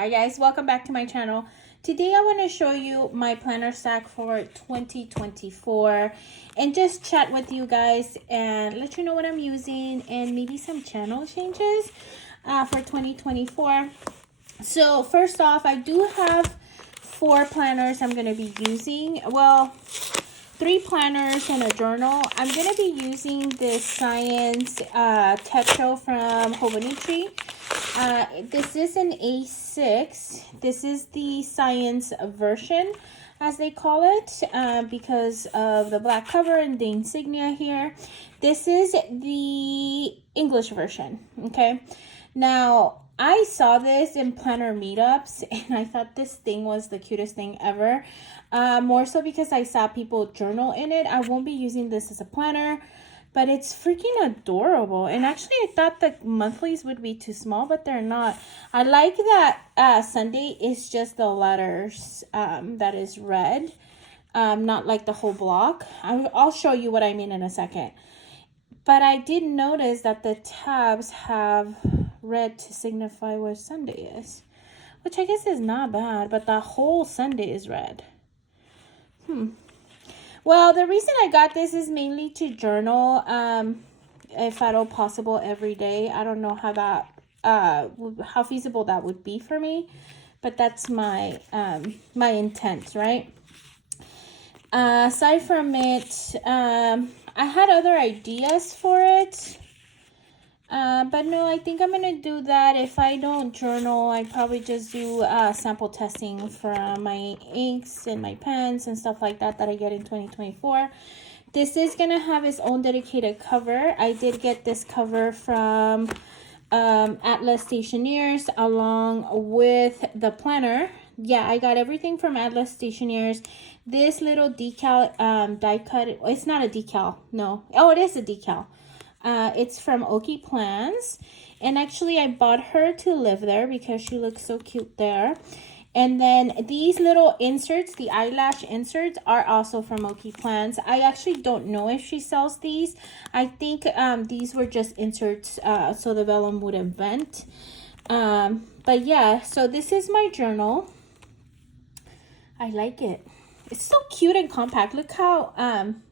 Hi guys, welcome back to my channel. Today I want to show you my planner stack for 2024 and just chat with you guys and let you know what I'm using and maybe some channel changes for 2024. So first off, I do have 4 planners I'm going to be using. Well, 3 planners and a journal. I'm going to be using this Science Techo from Hobonichi. This is an A6. This is the science version, as they call it, because of the black cover and the insignia here. This is the English version, okay? Now, I saw this in planner meetups, and I thought this thing was the cutest thing ever. More so because I saw people journal in it. I won't be using this as a planner, but it's freaking adorable. And actually, I thought the monthlies would be too small, but they're not. I like that Sunday is just the letters that is red, not like the whole block. I'll show you what I mean in a second. But I did notice that the tabs have red to signify where Sunday is, which I guess is not bad, but the whole Sunday is red. Well, the reason I got this is mainly to journal, if at all possible, every day. I don't know how that, how feasible that would be for me, but that's my my intent, right? Aside from it, I had other ideas for it, but no, I think I'm gonna do that. If I don't journal, I probably just do sample testing from my inks and my pens and stuff like that I get in 2024. This is gonna have its own dedicated cover. I did get this cover from Atlas Stationeers along with the planner. Yeah, I got everything from Atlas Stationeers. This little decal die cut, it's not a decal, no. Oh, it is a decal. It's from Oki Plans, and actually I bought her to live there because she looks so cute there. And then these little inserts, the eyelash inserts, are also from Oki Plans. I actually don't know if she sells these. I think these were just inserts so the vellum wouldn't bend. But yeah, so this is my journal. I like it. It's so cute and compact. Look how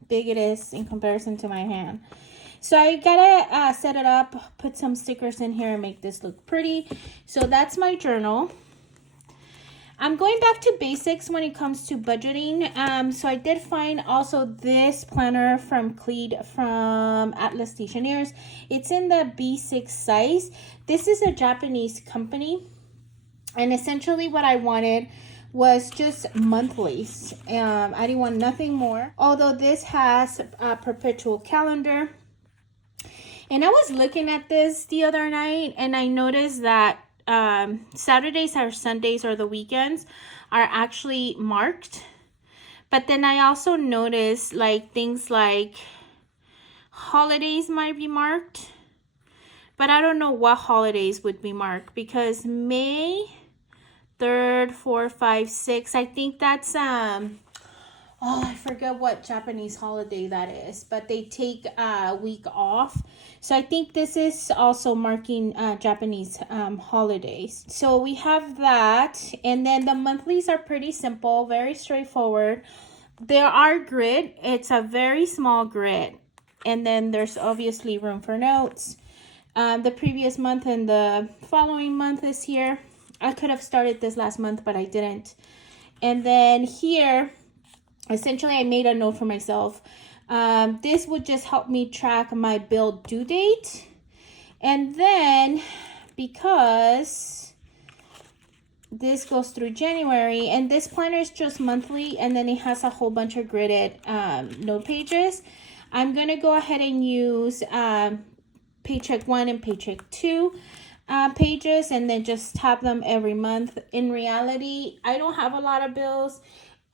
big it is in comparison to my hand. So I gotta set it up, put some stickers in here and make this look pretty. So that's my journal. I'm going back to basics when it comes to budgeting. So I did find also this planner from Cleed from Atlas Stationeers. It's in the B6 size. This is a Japanese company. And essentially what I wanted was just monthlies. I didn't want nothing more. Although this has a perpetual calendar. And I was looking at this the other night and I noticed that Saturdays or Sundays or the weekends are actually marked. But then I also noticed like things like holidays might be marked. But I don't know what holidays would be marked because May 3rd, 4th, 5th, 6th, I think that's oh, I forget what Japanese holiday that is, but they take a week off. So I think this is also marking Japanese holidays. So we have that. And then the monthlies are pretty simple, very straightforward. There are grid. It's a very small grid. And then there's obviously room for notes. The previous month and the following month is here. I could have started this last month, but I didn't. And then here, essentially, I made a note for myself. This would just help me track my bill due date. And then, because this goes through January, and this planner is just monthly, and then it has a whole bunch of gridded note pages, I'm going to go ahead and use Paycheck 1 and Paycheck 2 pages, and then just tab them every month. In reality, I don't have a lot of bills.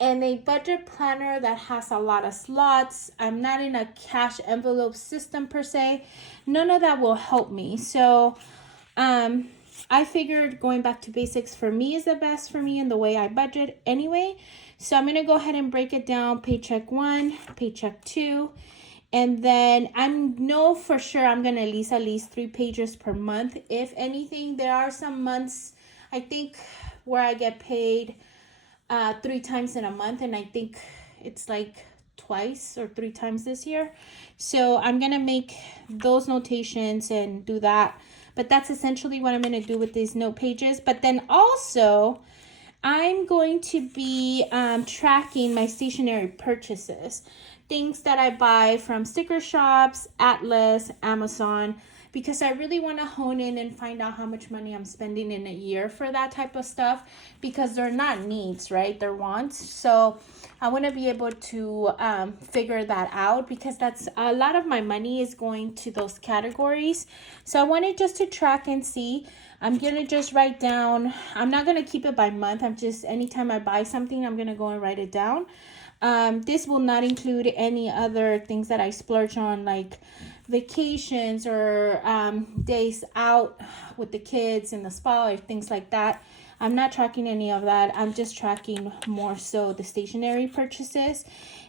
And a budget planner that has a lot of slots. I'm not in a cash envelope system per se. None of that will help me. So I figured going back to basics for me is the best for me and the way I budget anyway. So I'm going to go ahead and break it down. Paycheck 1, Paycheck 2. And then I know for sure I'm going to at least 3 pages per month. If anything, there are some months I think where I get paid 3 times in a month, and I think it's like twice or 3 times this year. So I'm gonna make those notations and do that. But that's essentially what I'm gonna do with these note pages. But then also I'm going to be tracking my stationery purchases, things that I buy from sticker shops, Atlas, Amazon, because I really want to hone in and find out how much money I'm spending in a year for that type of stuff, because they're not needs, right? They're wants. So I want to be able to figure that out, because that's a lot of my money is going to those categories. So I wanted just to track and see. I'm going to just write down. I'm not going to keep it by month. I'm just, anytime I buy something, I'm going to go and write it down. This will not include any other things that I splurge on, like vacations or days out with the kids in the spa or things like that. I'm not tracking any of that. I'm just tracking more so the stationery purchases.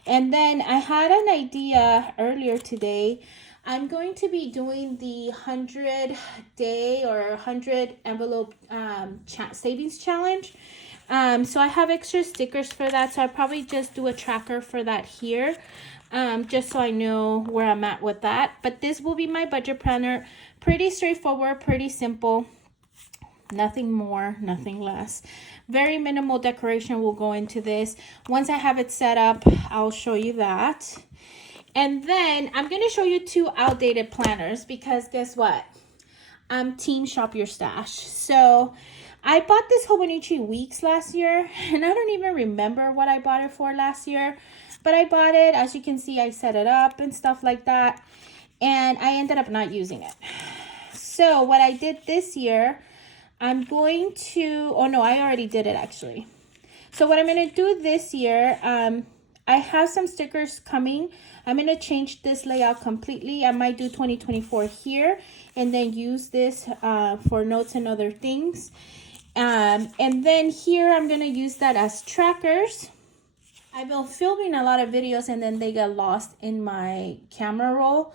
And then I had an idea earlier today. I'm going to be doing the 100-day or 100 envelope savings challenge. So I have extra stickers for that. So I probably just do a tracker for that here. Just so I know where I'm at with that. But this will be my budget planner. Pretty straightforward, pretty simple. Nothing more, nothing less. Very minimal decoration will go into this. Once I have it set up, I'll show you that. And then I'm going to show you 2 outdated planners, because guess what? I'm team shop your stash. So I bought this Hobonichi Weeks last year, and I don't even remember what I bought it for last year. But I bought it. As you can see, I set it up and stuff like that. And I ended up not using it. So what I did this year, I'm going to... Oh, no, I already did it, actually. So what I'm going to do this year, I have some stickers coming. I'm going to change this layout completely. I might do 2024 here and then use this for notes and other things. And then here I'm going to use that as trackers. I've been filming a lot of videos and then they get lost in my camera roll.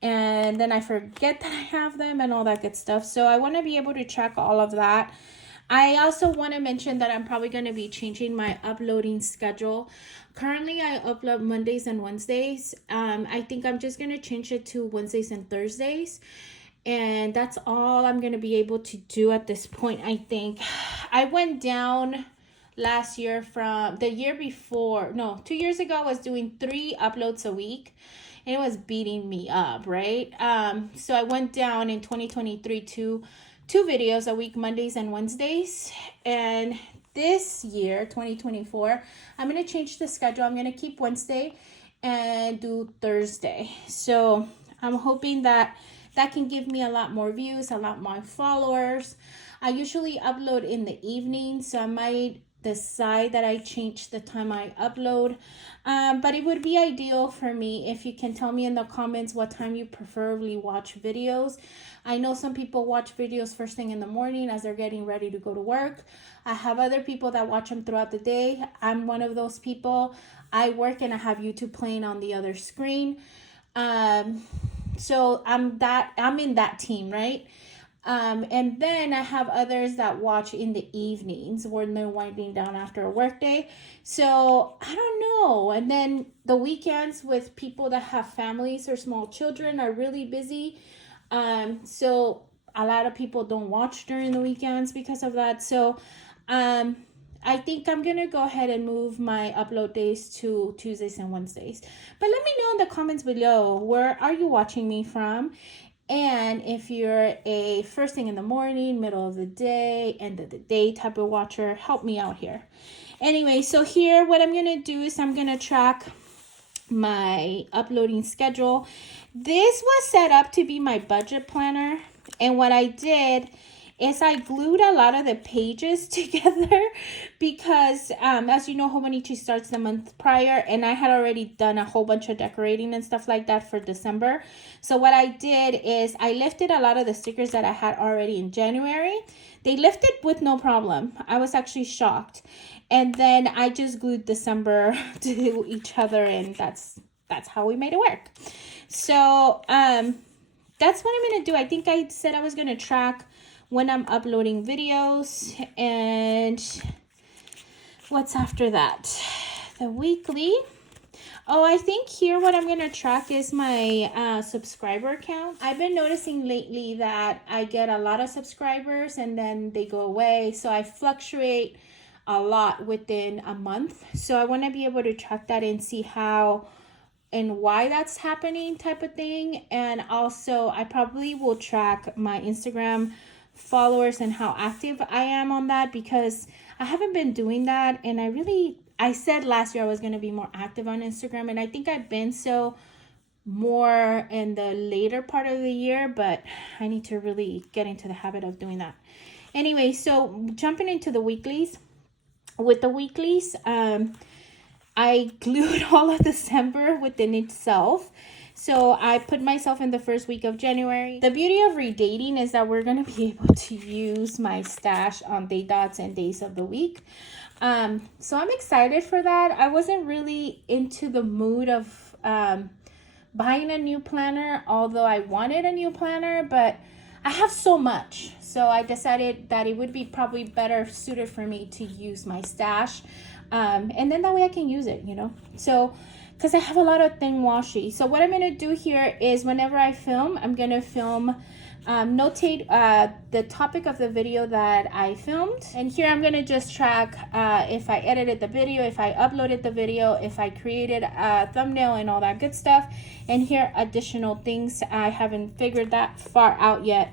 And then I forget that I have them and all that good stuff. So I want to be able to track all of that. I also want to mention that I'm probably going to be changing my uploading schedule. Currently, I upload Mondays and Wednesdays. I think I'm just going to change it to Wednesdays and Thursdays. And that's all I'm going to be able to do at this point, I think. I went down last year from the year before. No, 2 years ago, I was doing 3 uploads a week. And it was beating me up, right? So I went down in 2023 to 2 videos a week, Mondays and Wednesdays. And this year, 2024, I'm going to change the schedule. I'm going to keep Wednesday and do Thursday. So I'm hoping that that can give me a lot more views, a lot more followers. I usually upload in the evening, so I might decide that I change the time I upload. But it would be ideal for me if you can tell me in the comments what time you preferably watch videos. I know some people watch videos first thing in the morning as they're getting ready to go to work. I have other people that watch them throughout the day. I'm one of those people. I work and I have YouTube playing on the other screen. So I'm in that team, right? And then I have others that watch in the evenings when they're winding down after a work day. So I don't know. And then the weekends with people that have families or small children are really busy. So a lot of people don't watch during the weekends because of that. So I think I'm going to go ahead and move my upload days to Tuesdays and Wednesdays. But let me know in the comments below, where are you watching me from? And if you're a first thing in the morning, middle of the day, end of the day type of watcher, help me out here. Anyway, so here what I'm going to do is I'm going to track my uploading schedule. This was set up to be my budget planner. And what I did is I glued a lot of the pages together because, as you know, Hobonichi starts the month prior, and I had already done a whole bunch of decorating and stuff like that for December. So what I did is I lifted a lot of the stickers that I had already in January. They lifted with no problem. I was actually shocked. And then I just glued December to each other, and that's how we made it work. So that's what I'm going to do. I think I said I was going to track when I'm uploading videos. And what's after that? The weekly. Oh, I think here what I'm going to track is my subscriber count. I've been noticing lately that I get a lot of subscribers and then they go away. So I fluctuate a lot within a month. So I want to be able to track that and see how and why that's happening type of thing. And also I probably will track my Instagram followers and how active I am on that, because I haven't been doing that. And I said last year I was going to be more active on Instagram, and I think I've been so more in the later part of the year, but I need to really get into the habit of doing that. Anyway, so jumping into the weeklies. With the weeklies, I glued all of December within itself. So I put myself in the first week of January. The beauty of redating is that we're going to be able to use my stash on day dots and days of the week. So I'm excited for that. I wasn't really into the mood of buying a new planner, although I wanted a new planner, but I have so much. So I decided that it would be probably better suited for me to use my stash. And then that way I can use it, you know. So, because I have a lot of thin washi. So what I'm going to do here is whenever I film, I'm going to film, notate the topic of the video that I filmed. And here I'm going to just track if I edited the video, if I uploaded the video, if I created a thumbnail and all that good stuff. And here additional things. I haven't figured that far out yet.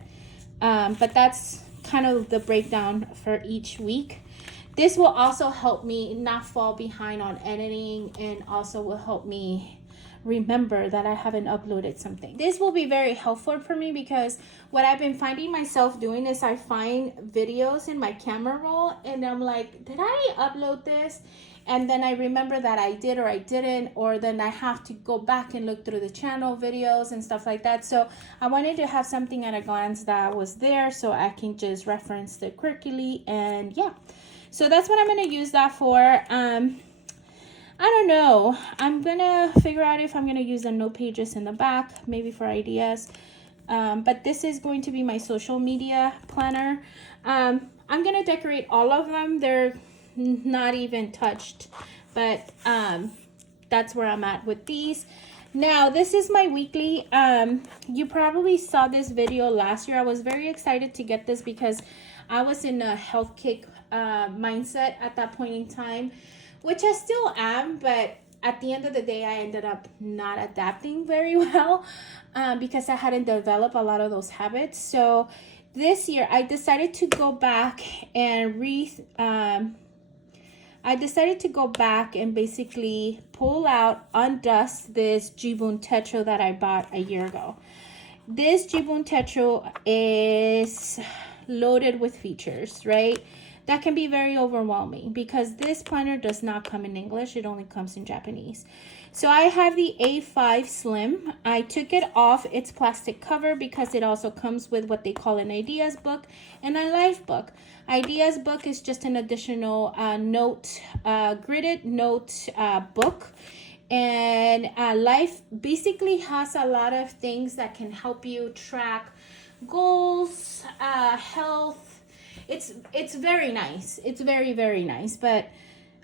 But that's kind of the breakdown for each week. This will also help me not fall behind on editing, and also will help me remember that I haven't uploaded something. This will be very helpful for me, because what I've been finding myself doing is I find videos in my camera roll and I'm like, did I upload this? And then I remember that I did or I didn't, or then I have to go back and look through the channel videos and stuff like that. So I wanted to have something at a glance that was there so I can just reference it quickly. And yeah, so that's what I'm going to use that for. I don't know. I'm going to figure out if I'm going to use the note pages in the back, maybe for ideas. But this is going to be my social media planner. I'm going to decorate all of them. They're not even touched, but that's where I'm at with these. Now, this is my weekly. You probably saw this video last year. I was very excited to get this because I was in a health kick mindset at that point in time, which I still am, but at the end of the day, I ended up not adapting very well because I hadn't developed a lot of those habits. So this year, I decided to go back and basically pull out, undust this Jibun Tetra that I bought a year ago. This Jibun Tetra is loaded with features, right? That can be very overwhelming because this planner does not come in English. It only comes in Japanese. So I have the A5 Slim. I took it off its plastic cover because it also comes with what they call an ideas book and a life book. Ideas book is just an additional gridded note book. And life basically has a lot of things that can help you track goals, health. It's very nice. It's very, very nice, but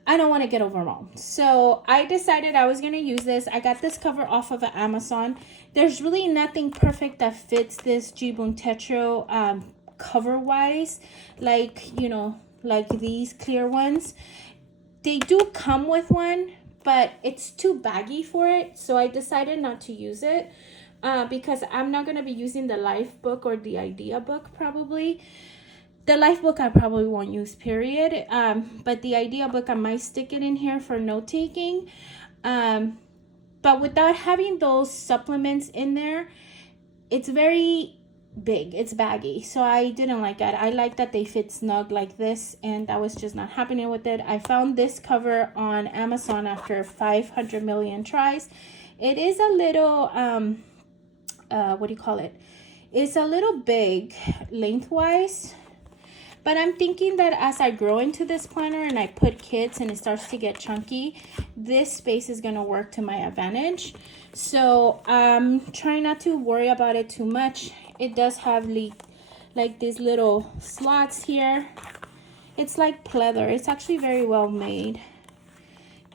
I don't want to get overwhelmed. So I decided I was going to use this. I got this cover off of Amazon. There's really nothing perfect that fits this Jibun Tetra cover wise, like, you know, like these clear ones. They do come with one, but it's too baggy for it. So I decided not to use it because I'm not going to be using the life book or the idea book probably. The life book I probably won't use, period. But the idea book, I might stick it in here for note taking. But without having those supplements in there, it's very big. It's baggy. So I didn't like that. I like that they fit snug like this, and that was just not happening with it. I found this cover on Amazon after 500 million tries. It is a little, what do you call it? It's a little big lengthwise. But I'm thinking that as I grow into this planner and I put kids and it starts to get chunky, this space is going to work to my advantage. So I'm trying not to worry about it too much. It does have like these little slots here. It's like pleather. It's actually very well made.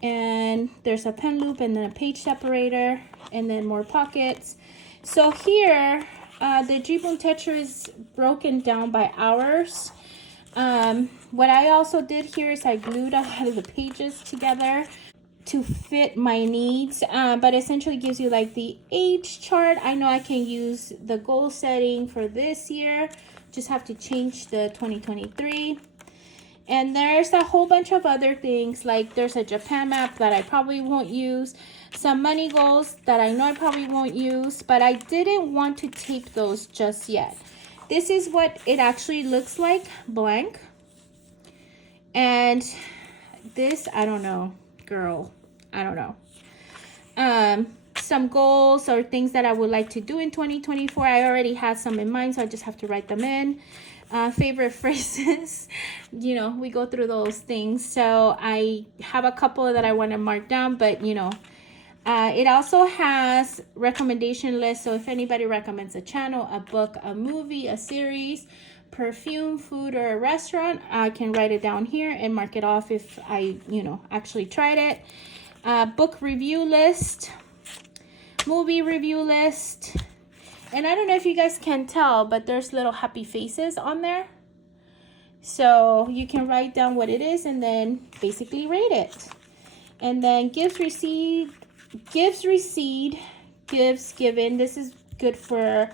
And there's a pen loop and then a page separator and then more pockets. So here, the Jibun Tetra is broken down by hours. What I also did here is I glued a lot of the pages together to fit my needs, but essentially gives you like the age chart. I know I can use the goal setting for this year. Just have to change the 2023. And there's a whole bunch of other things, like there's a Japan map that I probably won't use, some money goals that I know I probably won't use, but I didn't want to tape those just yet. This is what it actually looks like, blank. And this, I don't know, girl, I don't know. Some goals or things that I would like to do in 2024. I already had some in mind, so I just have to write them in. Favorite phrases, you know, we go through those things. So I have a couple that I want to mark down, but you know, it also has recommendation lists. So if anybody recommends a channel, a book, a movie, a series, perfume, food, or a restaurant, I can write it down here and mark it off if I, you know, actually tried it. Book review list, movie review list. And I don't know if you guys can tell, but there's little happy faces on there. So you can write down what it is and then basically rate it. And then gifts received, gifts given. This is good for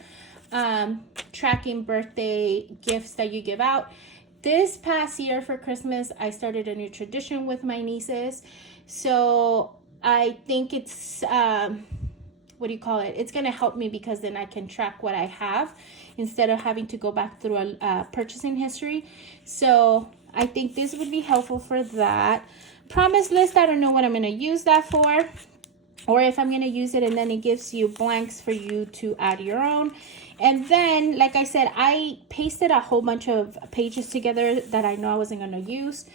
tracking birthday gifts that you give out. This past year for Christmas, I started a new tradition with my nieces. So I think it's... what do you call it? It's going to help me because then I can track what I have instead of having to go back through a purchasing history. So I think this would be helpful for that. Promise list, I don't know what I'm going to use that for or if I'm going to use it, and then it gives you blanks for you to add your own. And then, like I said, I pasted a whole bunch of pages together that I know I wasn't going to use.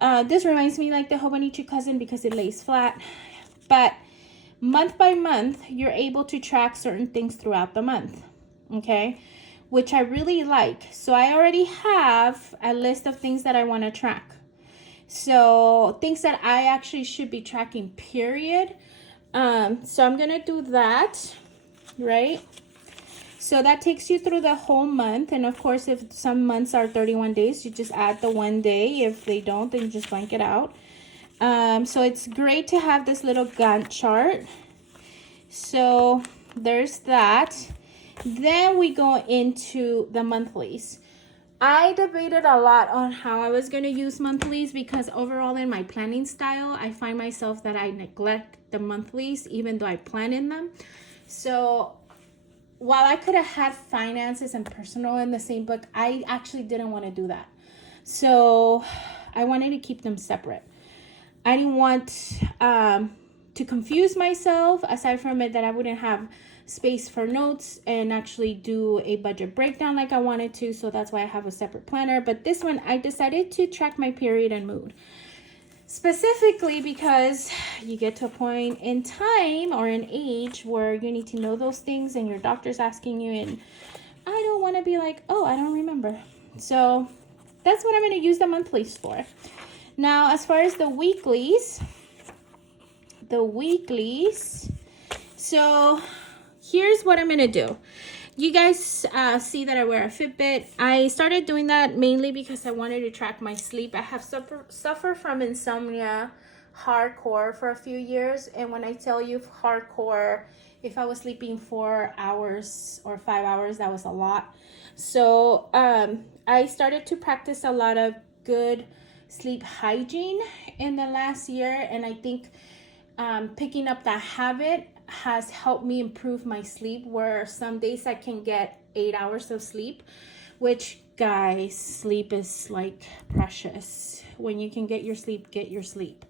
This reminds me like the Hobonichi cousin because it lays flat. But month by month, you're able to track certain things throughout the month, okay? Which I really like. So I already have a list of things that I want to track. So things that I actually should be tracking, period. So I'm going to do that, right? So that takes you through the whole month. And of course, if some months are 31 days, you just add the 1 day. If they don't, then you just blank it out. So it's great to have this little Gantt chart. So there's that. Then we go into the monthlies. I debated a lot on how I was going to use monthlies because overall in my planning style, I find myself that I neglect the monthlies even though I plan in them. So while I could have had finances and personal in the same book, I actually didn't want to do that. So I wanted to keep them separate. I didn't want to confuse myself, aside from it that I wouldn't have space for notes and actually do a budget breakdown like I wanted to. So that's why I have a separate planner. But this one, I decided to track my period and mood. Specifically because you get to a point in time or an age where you need to know those things and your doctor's asking you, and I don't want to be like, oh, I don't remember. So that's what I'm going to use the monthlies for. Now, as far as the weeklies, so here's what I'm going to do. You guys see that I wear a Fitbit. I started doing that mainly because I wanted to track my sleep. I have suffered from insomnia hardcore for a few years. And when I tell you hardcore, if I was sleeping 4 hours or 5 hours, that was a lot. So I started to practice a lot of good sleep hygiene in the last year. And I think picking up that habit has helped me improve my sleep, where some days I can get 8 hours of sleep, which, guys, sleep is like precious. When you can get your sleep, get your sleep.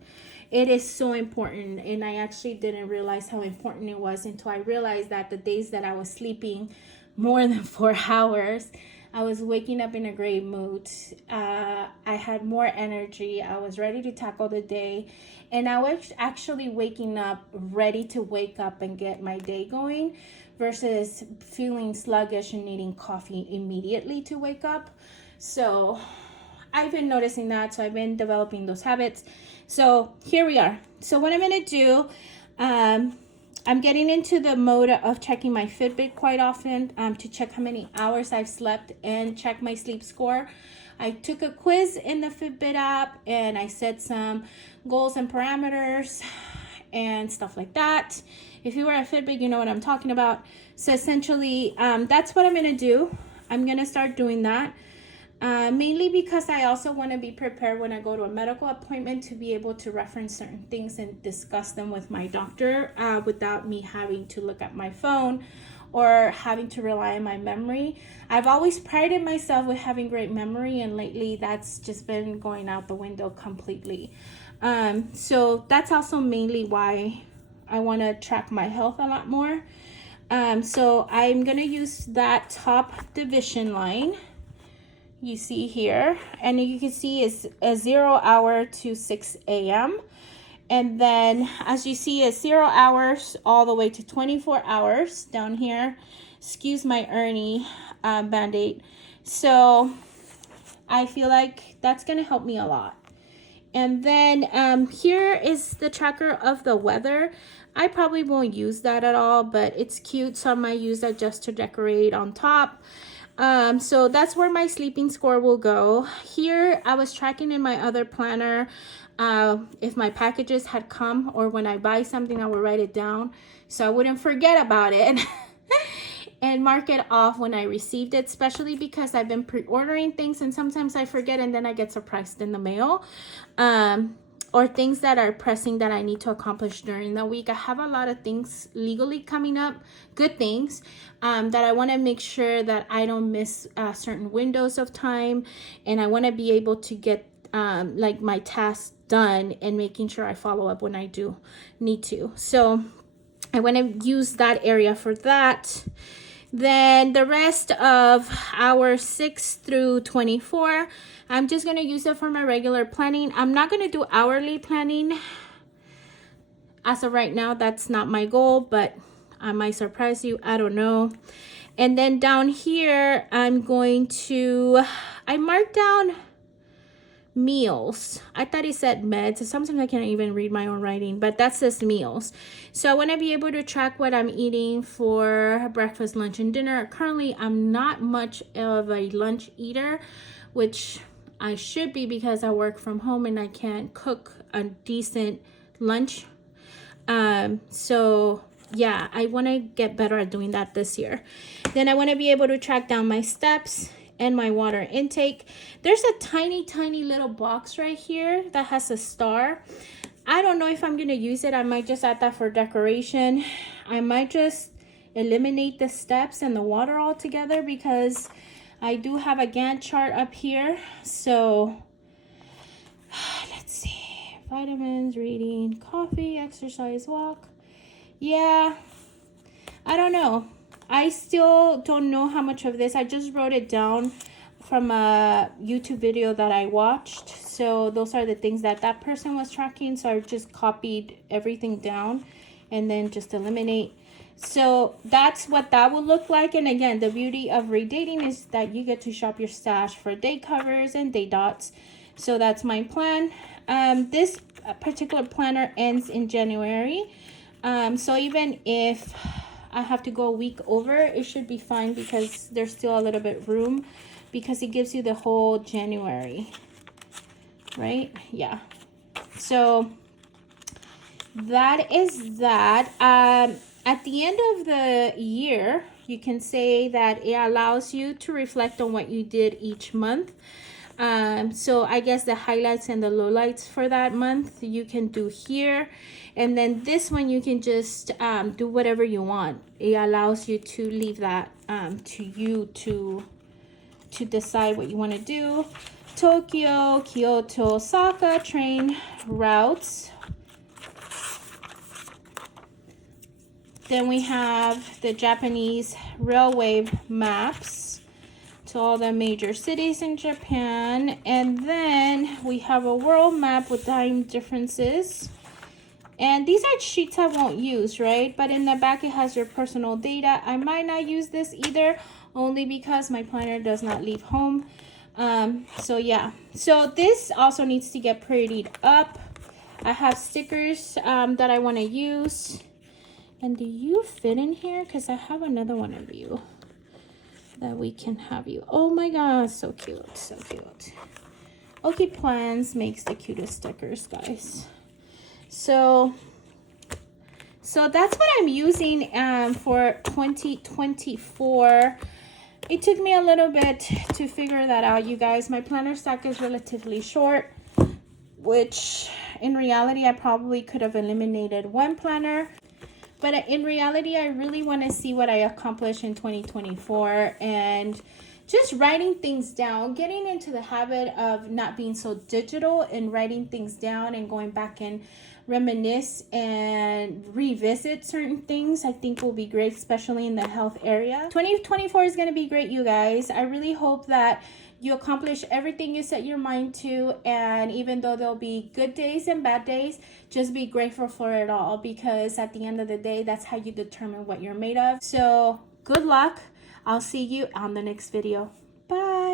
It is so important, and I actually didn't realize how important it was until I realized that the days that I was sleeping more than 4 hours, I was waking up in a great mood. I had more energy. I was ready to tackle the day. And I was actually waking up ready to wake up and get my day going versus feeling sluggish and needing coffee immediately to wake up. So I've been noticing that. So I've been developing those habits. So here we are. So what I'm going to do, I'm getting into the mode of checking my Fitbit quite often to check how many hours I've slept and check my sleep score. I took a quiz in the Fitbit app and I set some goals and parameters and stuff like that. If you wear a Fitbit, you know what I'm talking about. So essentially, that's what I'm going to do. I'm going to start doing that. Mainly because I also want to be prepared when I go to a medical appointment to be able to reference certain things and discuss them with my doctor without me having to look at my phone or having to rely on my memory. I've always prided myself with having great memory, and lately that's just been going out the window completely. So that's also mainly why I want to track my health a lot more. So I'm going to use that top division line you see here, and you can see it's a 0 hour to 6 a.m. and then as you see it's 0 hours all the way to 24 hours down here. Excuse my Ernie band-aid. So I feel like that's gonna help me a lot. And then here is the tracker of the weather. I probably won't use that at all, but it's cute, so I might use that just to decorate on top. So that's where my sleeping score will go. Here, I was tracking in my other planner if my packages had come, or when I buy something, I will write it down so I wouldn't forget about it and mark it off when I received it, especially because I've been pre-ordering things and sometimes I forget and then I get surprised in the mail. Or things that are pressing that I need to accomplish during the week. I have a lot of things legally coming up, good things, that I want to make sure that I don't miss certain windows of time, and I want to be able to get like my tasks done and making sure I follow up when I do need to. So I want to use that area for that. Then the rest of hours 6 through 24, I'm just going to use it for my regular planning. I'm not going to do hourly planning. As of right now, that's not my goal, but I might surprise you. I don't know. And then down here, I marked down meals. I thought it said meds. Sometimes I can't even read my own writing, but that says meals. So I want to be able to track what I'm eating for breakfast, lunch, and dinner. Currently, I'm not much of a lunch eater, which I should be because I work from home and I can't cook a decent lunch. So yeah, I want to get better at doing that this year. Then I want to be able to track down my steps and my water intake. There's a tiny little box right here that has a star. I don't know if I'm gonna use it. I might just add that for decoration. I might just eliminate the steps and the water altogether because I do have a Gantt chart up here. So let's see, vitamins, reading, coffee, exercise, walk. Yeah, I don't know. I still don't know how much of this. I just wrote it down from a YouTube video that I watched. So those are the things that that person was tracking. So I just copied everything down and then just eliminate. So that's what that will look like. And again, the beauty of redating is that you get to shop your stash for day covers and day dots. So that's my plan. This particular planner ends in January. So even if I have to go a week over, it should be fine because there's still a little bit room because it gives you the whole January, right? Yeah. So that is that. At the end of the year, you can say that it allows you to reflect on what you did each month. So I guess the highlights and the lowlights for that month you can do here. And then this one you can just do whatever you want. It allows you to leave that to you to decide what you want to do. Tokyo, Kyoto, Osaka train routes. Then we have the Japanese railway maps. to all the major cities in Japan. And then we have a world map with time differences. And these are sheets I won't use, right? But in the back it has your personal data. I might not use this either, only because my planner does not leave home. So yeah, so this also needs to get prettied up. I have stickers that I want to use. And do you fit in here? Because I have another one of you that we can have you. Oh my god, so cute, so cute. Okay, Plans makes the cutest stickers, guys. So that's what I'm using for 2024. It took me a little bit to figure that out, you guys. My planner stack is relatively short, which in reality I probably could have eliminated one planner. But in reality, I really want to see what I accomplish in 2024 and just writing things down, getting into the habit of not being so digital and writing things down and going back and reminisce and revisit certain things, I think will be great, especially in the health area. 2024 is going to be great, you guys. I really hope that you accomplish everything you set your mind to, and even though there'll be good days and bad days, just be grateful for it all, because at the end of the day, that's how you determine what you're made of. So good luck. I'll see you on the next video. Bye.